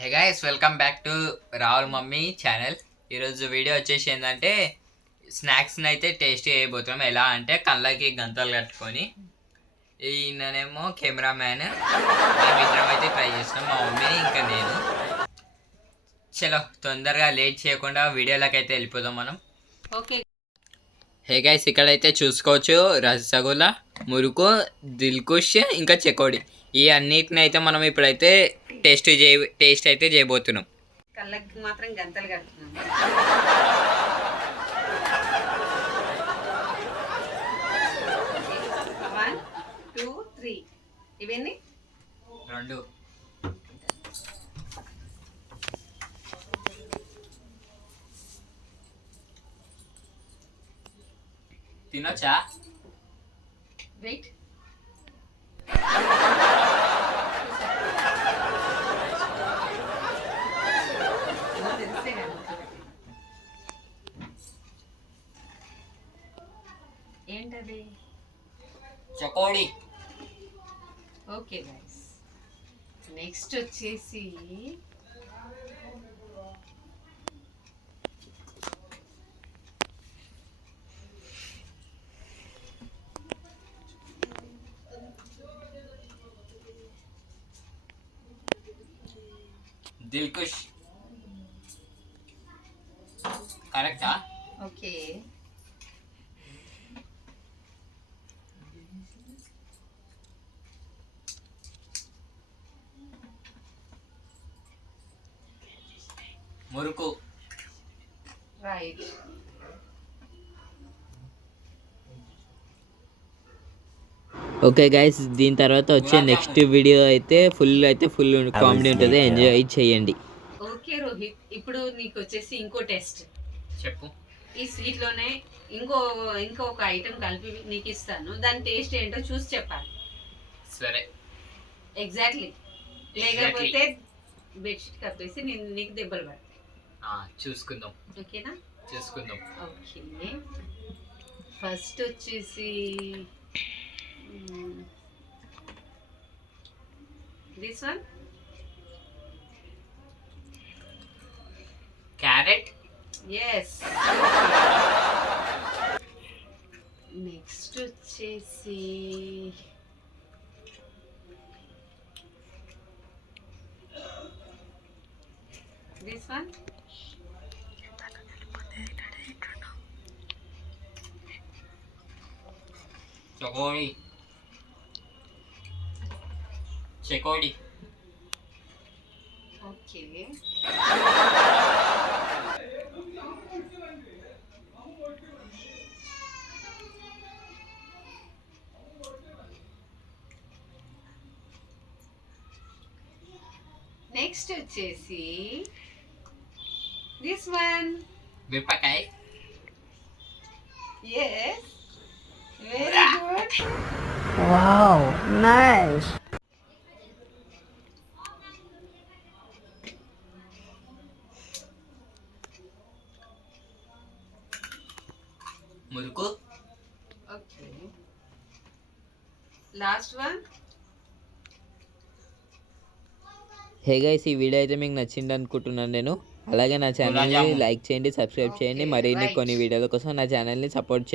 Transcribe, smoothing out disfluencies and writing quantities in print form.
Hey guys welcome back to Rahul mummy channel. ఈరోజు వీడియో వచ్చేసి ఏంటంటే స్నాక్స్ని అయితే టేస్ట్ చేయబోతున్నాం. ఎలా అంటే కళ్ళకి గంతలు కట్టుకొని, ఈయననేమో కెమెరామ్యాన్, మేమిద్దరం అయితే ట్రై చేసినాం, మా మమ్మీ ఇంకా నేను. చలో తొందరగా లేట్ చేయకుండా వీడియోలోకి అయితే వెళ్ళిపోదాం మనం. ఓకే హే గైస్ ఇక్కడైతే చూసుకోవచ్చు రసగుల్లా, మురుకు, దిల్కుష్ ఇంకా చెకోడి, ఈ అన్నిటిని అయితే మనం ఇప్పుడైతే టేస్ట్ అయితే చేయబోతున్నాం. కళ్ళకి మాత్రం గంతలు కడుతున్నాను. 1 2 3 ఇవన్నీ 2 తినొచ్చా? వెయిట్ ఏంటది? చకోడి. ఓకే గైస్, నెక్స్ట్ వచ్చేసి దిల్కుష్. కరెక్టా? ఓకే మురుకు. రైట్. ఓకే గైస్, దీని తర్వాత వచ్చే నెక్స్ట్ వీడియో అయితే ఫుల్ కామెడీ ఉంటుంది, ఎంజాయ్ చేయండి. ఓకే రోహిత్, ఇప్పుడు నీకు వచ్చేసి ఇంకో టెస్ట్. చెప్పు. ఈ స్వీట్లోనే ఇంకొక ఐటెం కలిపి నీకు ఇస్తాను, దాని టేస్ట్ ఏంటో చూసి చెప్పాలి. సరే. ఎగ్జాక్ట్లీ, లేకపోతే బెడ్షీట్ కప్పేసి నీకు దెబ్బలు పడతాయి. చూసుకుందాం. ఓకేనా? చూసుకుందాం. ఓకే, ఫస్ట్ వచ్చేసి this one, carrot. Yes. Next వచ్చేసి దిస్ వన్, చకోడి. చెకోడి. ఓకే. నెక్స్ట్ వచ్చేసి దిస్ వన్, మిరపకాయ. Yes, very good. Wow, nice. మురుకు. Okay, last one. Hey guys, ఈ వీడియో అయితే మీకు నచ్చింది అనుకుంటున్నాను నేను. అలాగే నా ఛానల్ని లైక్ చేయండి, సబ్స్క్రైబ్ చేయండి. మరిన్ని కొన్ని వీడియోల కోసం నా ఛానల్ని సపోర్ట్ చేయండి.